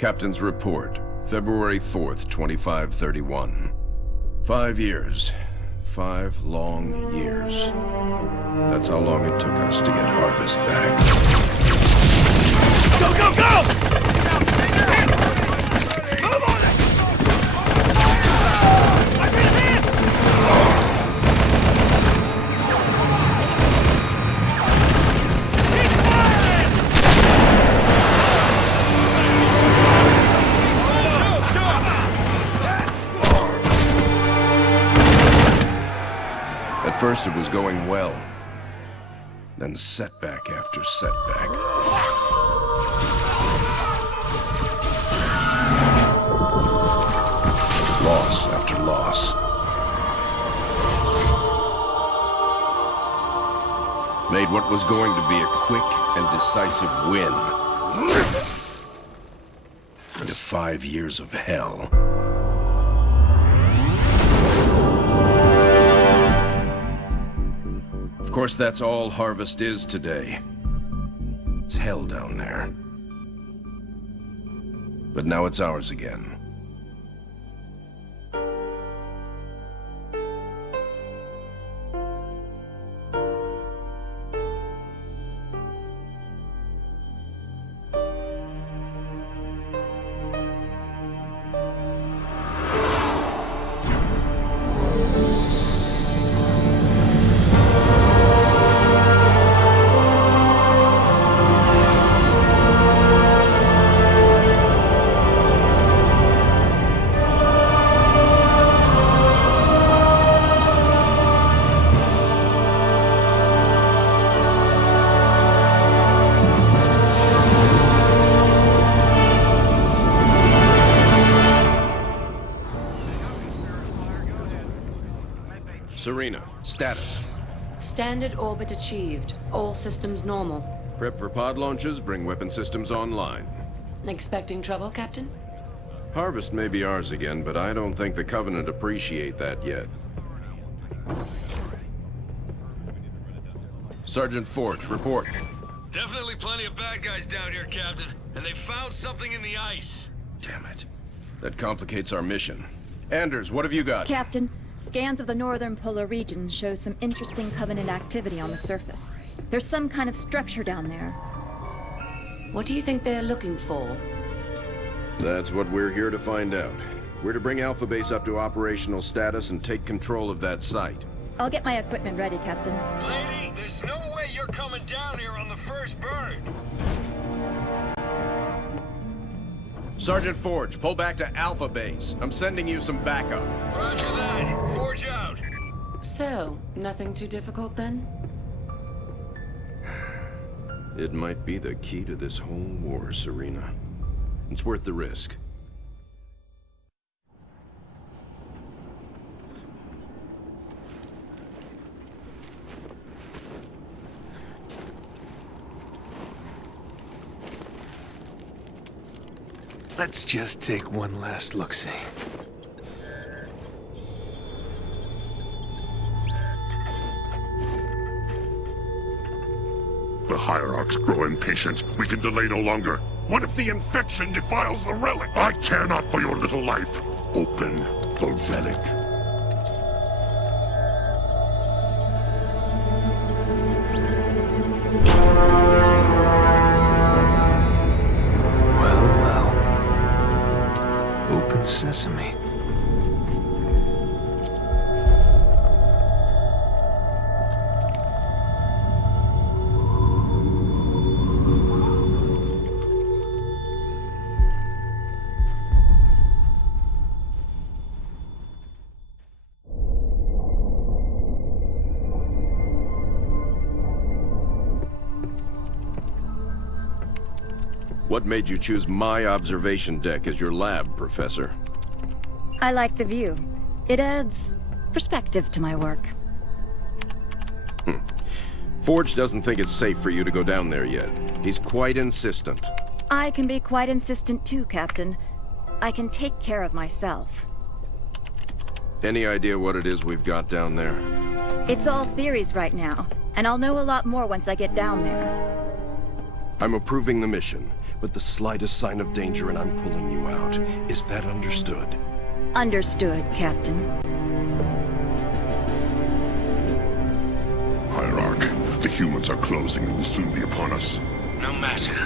Captain's report, February 4th, 2531. 5 years. 5 long years. That's how long it took us to get Harvest back. Go, go, go! Move on it! I'm in here! Keep firing! At first it was going well. Then setback after setback. Loss after loss. Made what was going to be a quick and decisive win into 5 years of hell. Of course, that's all Harvest is today. It's hell down there. But now it's ours again. Serena, status. Standard orbit achieved. All systems normal. Prep for pod launches, bring weapon systems online. Expecting trouble, Captain? Harvest may be ours again, but I don't think the Covenant appreciate that yet. Sergeant Forge, report. Definitely plenty of bad guys down here, Captain. And they found something in the ice. Damn it. That complicates our mission. Anders, what have you got? Captain, scans of the northern polar regions show some interesting Covenant activity on the surface. There's some kind of structure down there. What do you think they're looking for? That's what we're here to find out. We're to bring Alpha Base up to operational status and take control of that site. I'll get my equipment ready, Captain. Lady, there's no way you're coming down here on the first bird. Sergeant Forge, pull back to Alpha Base. I'm sending you some backup. Roger that. Forge out. So, nothing too difficult then? It might be the key to this whole war, Serena. It's worth the risk. Let's just take one last look-see. The Hierarchs grow impatient. We can delay no longer. What if the infection defiles the relic? I care not for your little life. Open the relic. Open sesame. What made you choose my observation deck as your lab, Professor? I like the view. It adds perspective to my work. Forge doesn't think it's safe for you to go down there yet. He's quite insistent. I can be quite insistent too, Captain. I can take care of myself. Any idea what it is we've got down there? It's all theories right now, and I'll know a lot more once I get down there. I'm approving the mission, but the slightest sign of danger and I'm pulling you out. Is that understood? Understood, Captain. Hierarch, the humans are closing and will soon be upon us. No matter.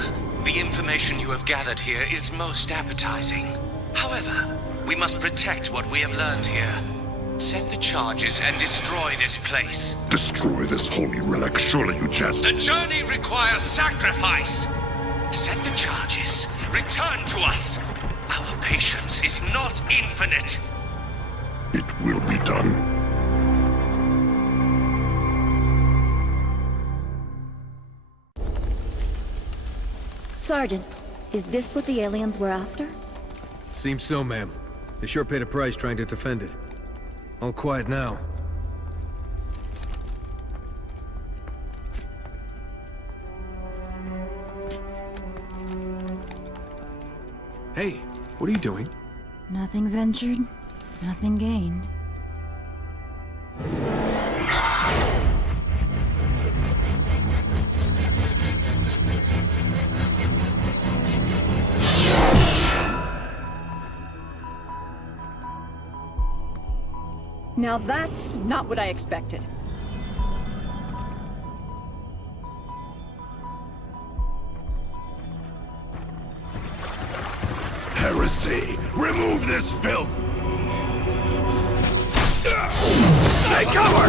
The information you have gathered here is most appetizing. However, we must protect what we have learned here. Set the charges and destroy this place. Destroy this holy relic, surely you jest. The journey requires sacrifice. Set the charges. Return to us. Our patience is not infinite. It will be done. Sergeant, is this what the aliens were after? Seems so, ma'am. They sure paid a price trying to defend it. All quiet now. Hey, what are you doing? Nothing ventured, nothing gained. Now that's not what I expected. Heresy! Remove this filth! Take cover!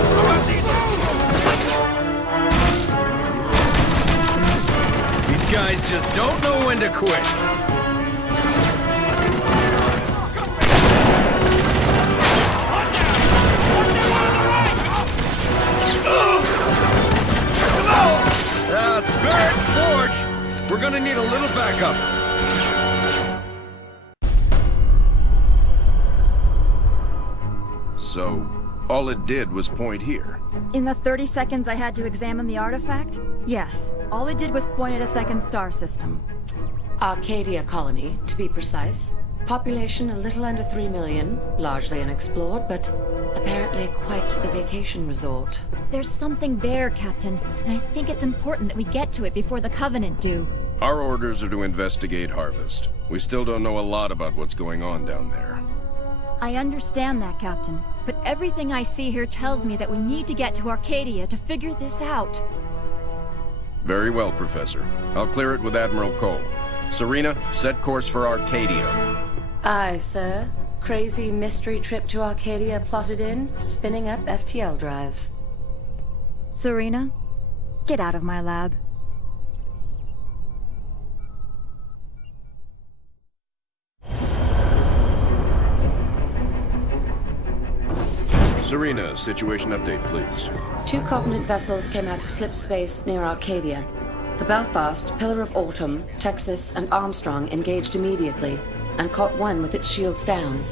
These guys just don't know when to quit. Spirit Forge! We're gonna need a little backup. So, all it did was point here. In the 30 seconds I had to examine the artifact? Yes. All it did was point at a second star system. Arcadia colony, to be precise. Population a little under 3 million, largely unexplored, but apparently quite the vacation resort. There's something there, Captain, and I think it's important that we get to it before the Covenant do. Our orders are to investigate Harvest. We still don't know a lot about what's going on down there. I understand that, Captain, but everything I see here tells me that we need to get to Arcadia to figure this out. Very well, Professor. I'll clear it with Admiral Cole. Serena, set course for Arcadia. Aye, sir. Crazy mystery trip to Arcadia plotted in, spinning up FTL drive. Serena, get out of my lab. Serena, situation update, please. 2 Covenant vessels came out of slip space near Arcadia. The Belfast, Pillar of Autumn, Texas, and Armstrong engaged immediately, and caught one with its shields down.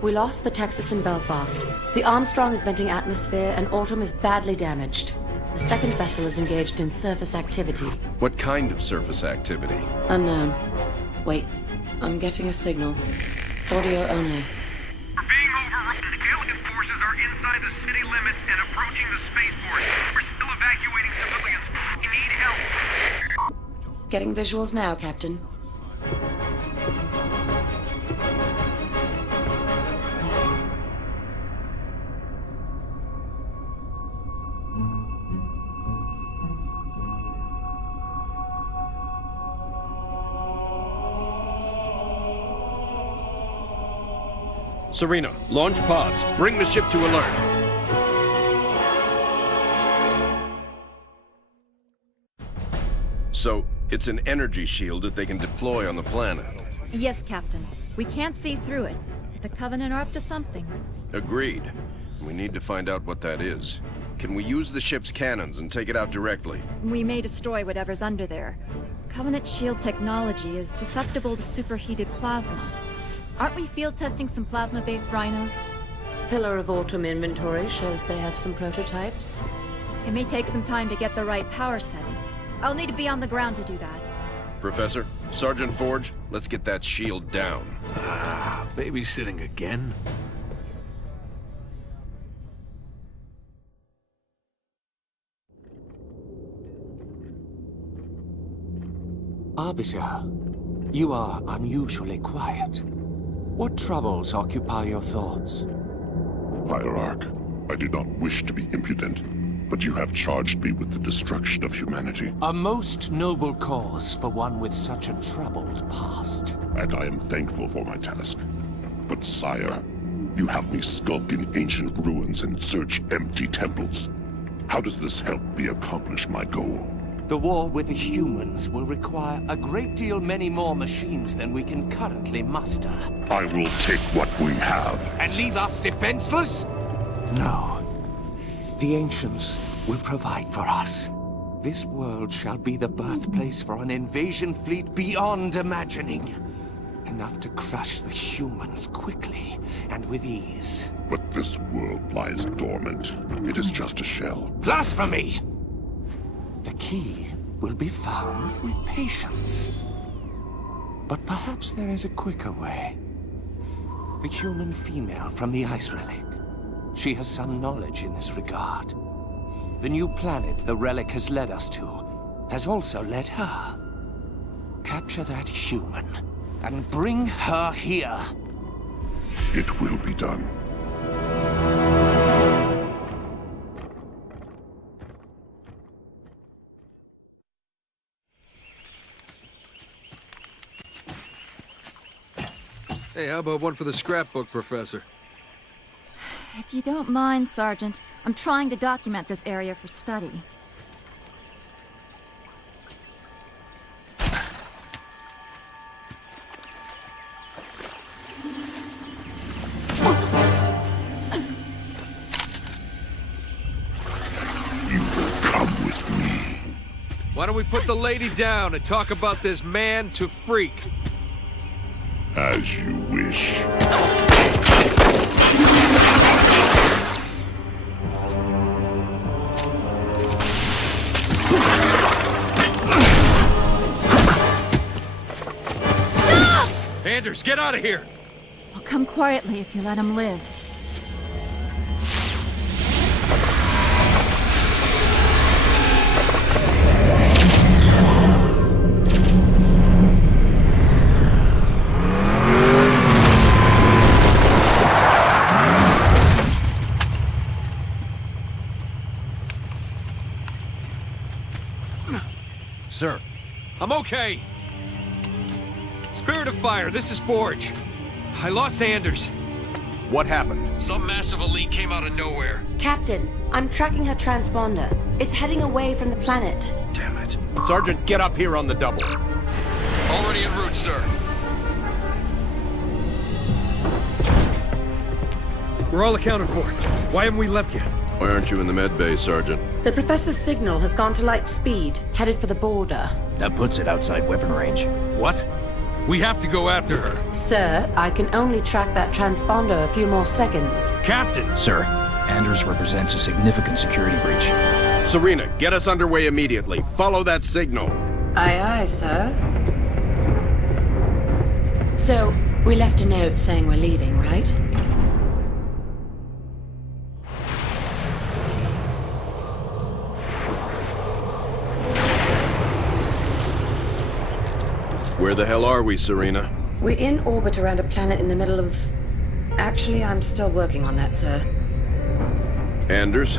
We lost the Texas and Belfast. The Armstrong is venting atmosphere, and Autumn is badly damaged. The second vessel is engaged in surface activity. What kind of surface activity? Unknown. Wait, I'm getting a signal. Audio only. We're being overrun. Alien forces are inside the city limits and approaching the spaceport. We're still evacuating civilians. We need help. Getting visuals now, Captain. Serena, launch pods. Bring the ship to alert. So, it's an energy shield that they can deploy on the planet. Yes, Captain. We can't see through it, but the Covenant are up to something. Agreed. We need to find out what that is. Can we use the ship's cannons and take it out directly? We may destroy whatever's under there. Covenant shield technology is susceptible to superheated plasma. Aren't we field testing some plasma-based rhinos? Pillar of Autumn inventory shows they have some prototypes. It may take some time to get the right power settings. I'll need to be on the ground to do that. Professor, Sergeant Forge, let's get that shield down. Babysitting again? Arbiter, you are unusually quiet. What troubles occupy your thoughts? Hierarch, I did not wish to be impudent, but you have charged me with the destruction of humanity. A most noble cause for one with such a troubled past. And I am thankful for my task. But sire, you have me skulk in ancient ruins and search empty temples. How does this help me accomplish my goal? The war with the humans will require a great deal many more machines than we can currently muster. I will take what we have. And leave us defenseless? No. The ancients will provide for us. This world shall be the birthplace for an invasion fleet beyond imagining. Enough to crush the humans quickly and with ease. But this world lies dormant. It is just a shell. Blasphemy! The key will be found with patience. But perhaps there is a quicker way. The human female from the Ice Relic. She has some knowledge in this regard. The new planet the relic has led us to has also led her. Capture that human and bring her here. It will be done. Hey, how about one for the scrapbook, Professor? If you don't mind, Sergeant, I'm trying to document this area for study. You will come with me. Why don't we put the lady down and talk about this man to freak? As you wish. Anders, get out of here! I'll come quietly if you let him live. Sir. I'm okay. Spirit of Fire, this is Forge. I lost Anders. What happened? Some massive elite came out of nowhere. Captain, I'm tracking her transponder. It's heading away from the planet. Damn it. Sergeant, get up here on the double. Already en route, sir. We're all accounted for. Why haven't we left yet? Why aren't you in the med bay, Sergeant? The Professor's signal has gone to light speed, headed for the border. That puts it outside weapon range. What? We have to go after her. Sir, I can only track that transponder a few more seconds. Captain! Sir, Anders represents a significant security breach. Serena, get us underway immediately. Follow that signal. Aye, aye, sir. So, we left a note saying we're leaving, right? Where the hell are we, Serena? We're in orbit around a planet in the middle of... Actually, I'm still working on that, sir. Anders?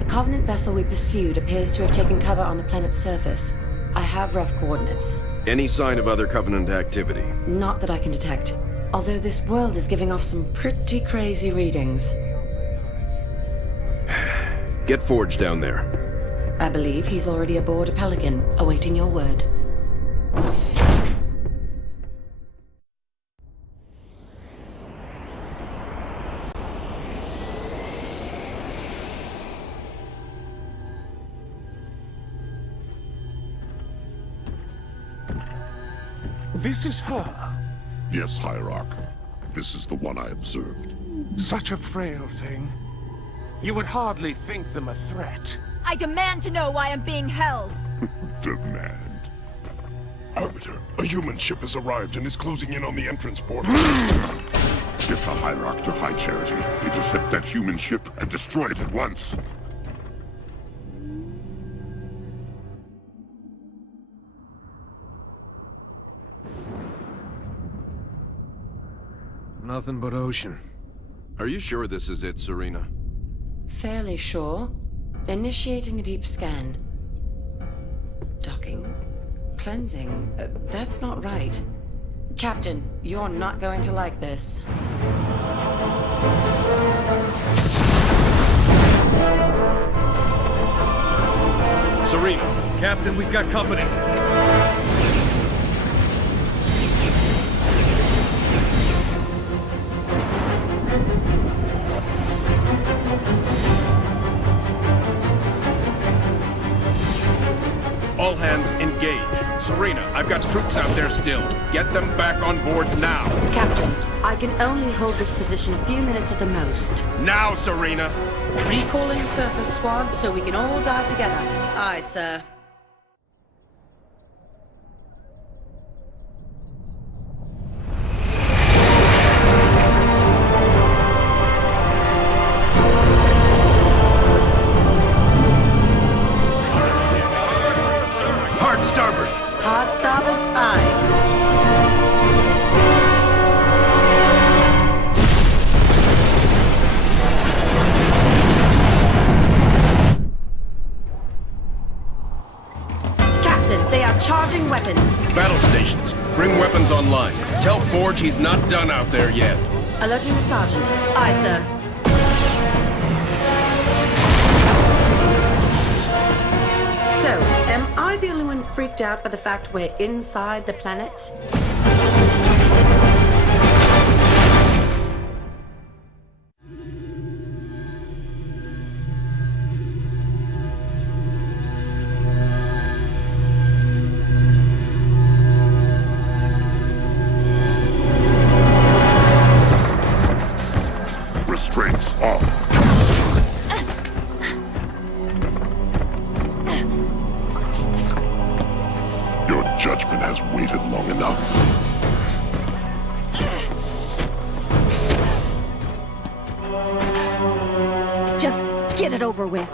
The Covenant vessel we pursued appears to have taken cover on the planet's surface. I have rough coordinates. Any sign of other Covenant activity? Not that I can detect. Although this world is giving off some pretty crazy readings. Get Forge down there. I believe he's already aboard a Pelican, awaiting your word. This is her? Yes, Hierarch. This is the one I observed. Such a frail thing. You would hardly think them a threat. I demand to know why I'm being held. Demand. Arbiter, a human ship has arrived and is closing in on the entrance port. Get the Hierarch to High Charity, intercept that human ship, and destroy it at once. Nothing but ocean. Are you sure this is it, Serena? Fairly sure. Initiating a deep scan. Docking. Cleansing. That's not right. Captain, you're not going to like this. Serena! Captain, we've got company. All hands engage. Serena, I've got troops out there still. Get them back on board now. Captain, I can only hold this position a few minutes at the most. Now, Serena! Recalling surface squad so we can all die together. Aye, sir. Hard starboard! Hard starboard? Aye. Captain, they are charging weapons. Battle stations, bring weapons online. Tell Forge he's not done out there yet. Alerting the sergeant. Aye, sir. So, am I the only one freaked out by the fact we're inside the planet? Restraints off. Your judgment has waited long enough. Just get it over with.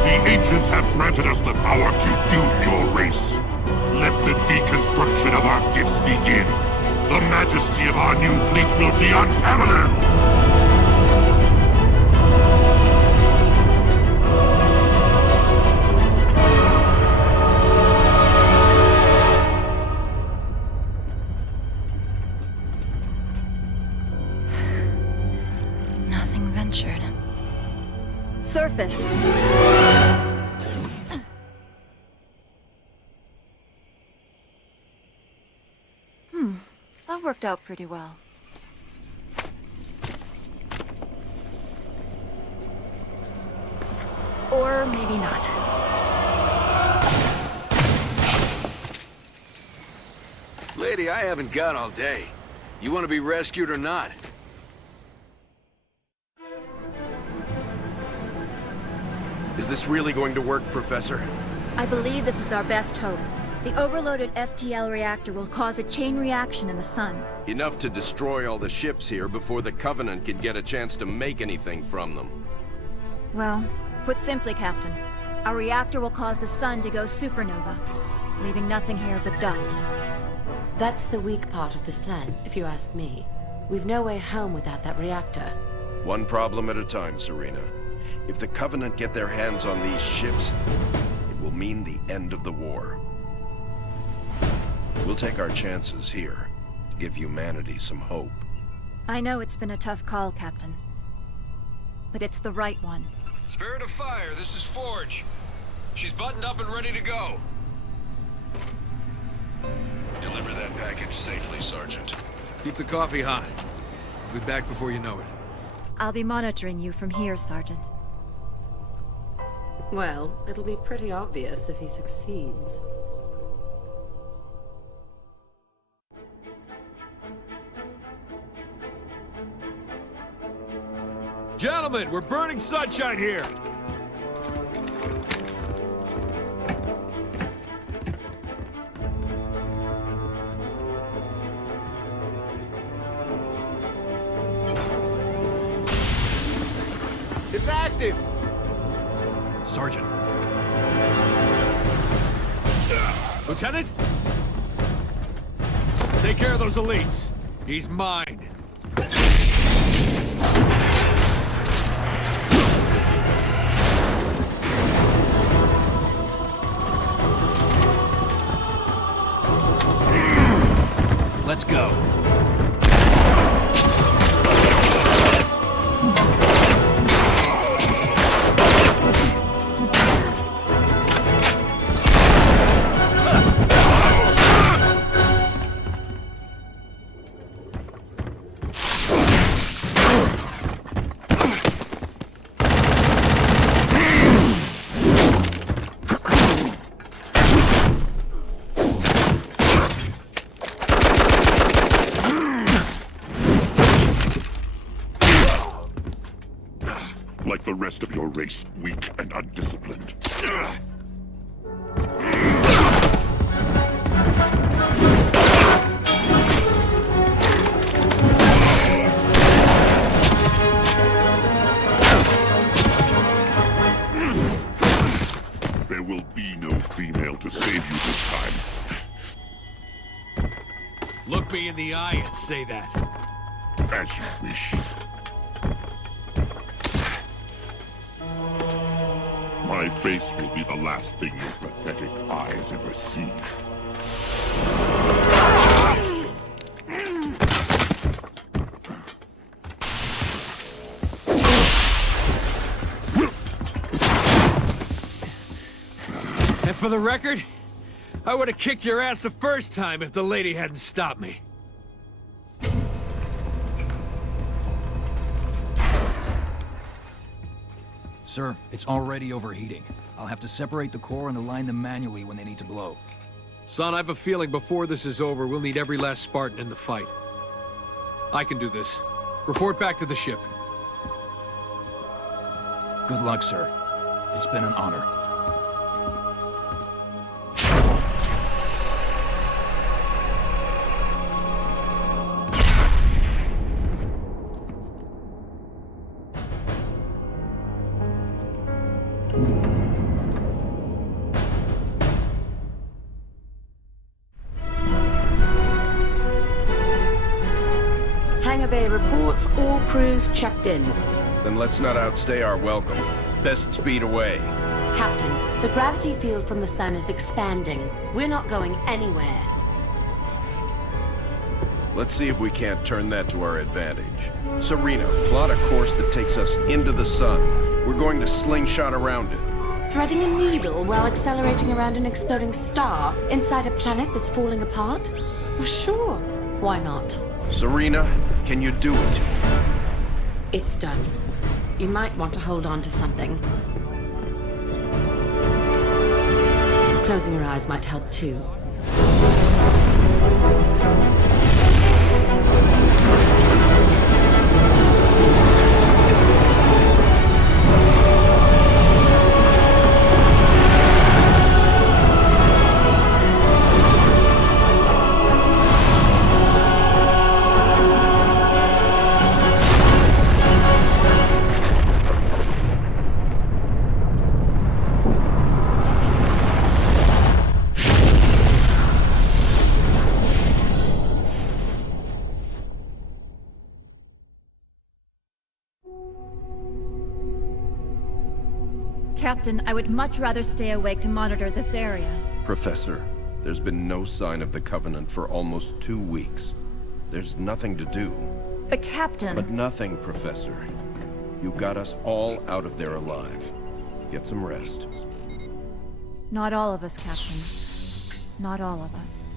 The ancients have granted us the power to doom your race. Let the deconstruction of our gifts begin. The majesty of our new fleet will be unparalleled. Nothing ventured. Surface. That worked out pretty well. Or maybe not. Lady, I haven't got all day. You want to be rescued or not? Is this really going to work, Professor? I believe this is our best hope. The overloaded FTL reactor will cause a chain reaction in the sun. Enough to destroy all the ships here before the Covenant can get a chance to make anything from them. Well, put simply, Captain, our reactor will cause the sun to go supernova, leaving nothing here but dust. That's the weak part of this plan, if you ask me. We've no way home without that reactor. One problem at a time, Serena. If the Covenant get their hands on these ships, it will mean the end of the war. We'll take our chances here, to give humanity some hope. I know it's been a tough call, Captain. But it's the right one. Spirit of Fire, this is Forge. She's buttoned up and ready to go. Deliver that package safely, Sergeant. Keep the coffee hot. I'll be back before you know it. I'll be monitoring you from here, Sergeant. Well, it'll be pretty obvious if he succeeds. Gentlemen, we're burning sunshine here! It's active! Sergeant. Lieutenant? Take care of those elites. He's mine. Let's go. Like the rest of your race, weak and undisciplined. There will be no female to save you this time. Look me in the eye and say that. As you wish. My face will be the last thing your pathetic eyes ever see. And for the record, I would have kicked your ass the first time if the lady hadn't stopped me. Sir, it's already overheating. I'll have to separate the core and align them manually when they need to blow. Son, I have a feeling before this is over, we'll need every last Spartan in the fight. I can do this. Report back to the ship. Good luck, sir. It's been an honor. Hangar Bay reports all crews checked in. Then let's not outstay our welcome. Best speed away. Captain, the gravity field from the sun is expanding. We're not going anywhere. Let's see if we can't turn that to our advantage. Serena, plot a course that takes us into the sun. We're going to slingshot around it. Threading a needle while accelerating around an exploding star inside a planet that's falling apart? Well, sure. Why not? Serena, can you do it? It's done. You might want to hold on to something. Closing your eyes might help too. Captain, I would much rather stay awake to monitor this area. Professor, there's been no sign of the Covenant for almost 2 weeks. There's nothing to do. But Captain... But nothing, Professor. You got us all out of there alive. Get some rest. Not all of us, Captain. Not all of us.